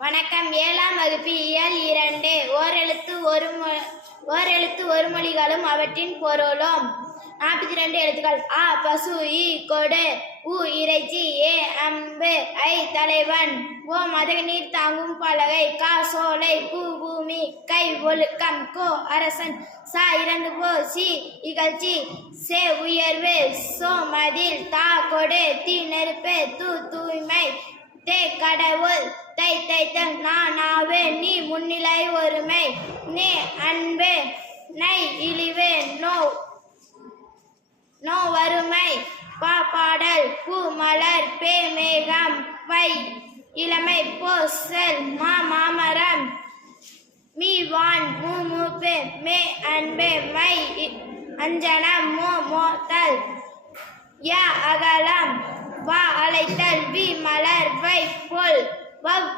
வணக்கம். 7ஆம் வகுப்பு இயல் 2 ஓரெழுத்து ஒரு மொழிகளும் அவற்றின் பொருளும். 42 எழுத்துக்கள். அ பசு, இ கொடு, உ இறைச்சி, ஏ அம்பு, ஐ தலைவன், ஓ மதகு நீர் தாங்கும் பலகை, கா சோலை, பூ பூமி, கை ஒழுக்கம், கோ அரசன், சா இறந்து போ, சி இகழ்ச்சி, சே உயர்வு, சோ மதில், தா கொடு, தி நெருப்பு, து தூய்மை, தே கடவுள், தை தைத்தல், நா நாவு, நீ முன்னிலை ஒருமை, நே அன்பு, நை இழிவு, நோ வறுமை, பா பாடல், பூ மலர், பே மேகம், வை இளமை, போ செல், மா மாமரம், மீ வான், மூ மூப்பு, மே அன்பு, மை அஞ்சனம், மோ மோத்தல், யா அகலம், வா அழைத்தல், வி மலர், வை பொல், வவ்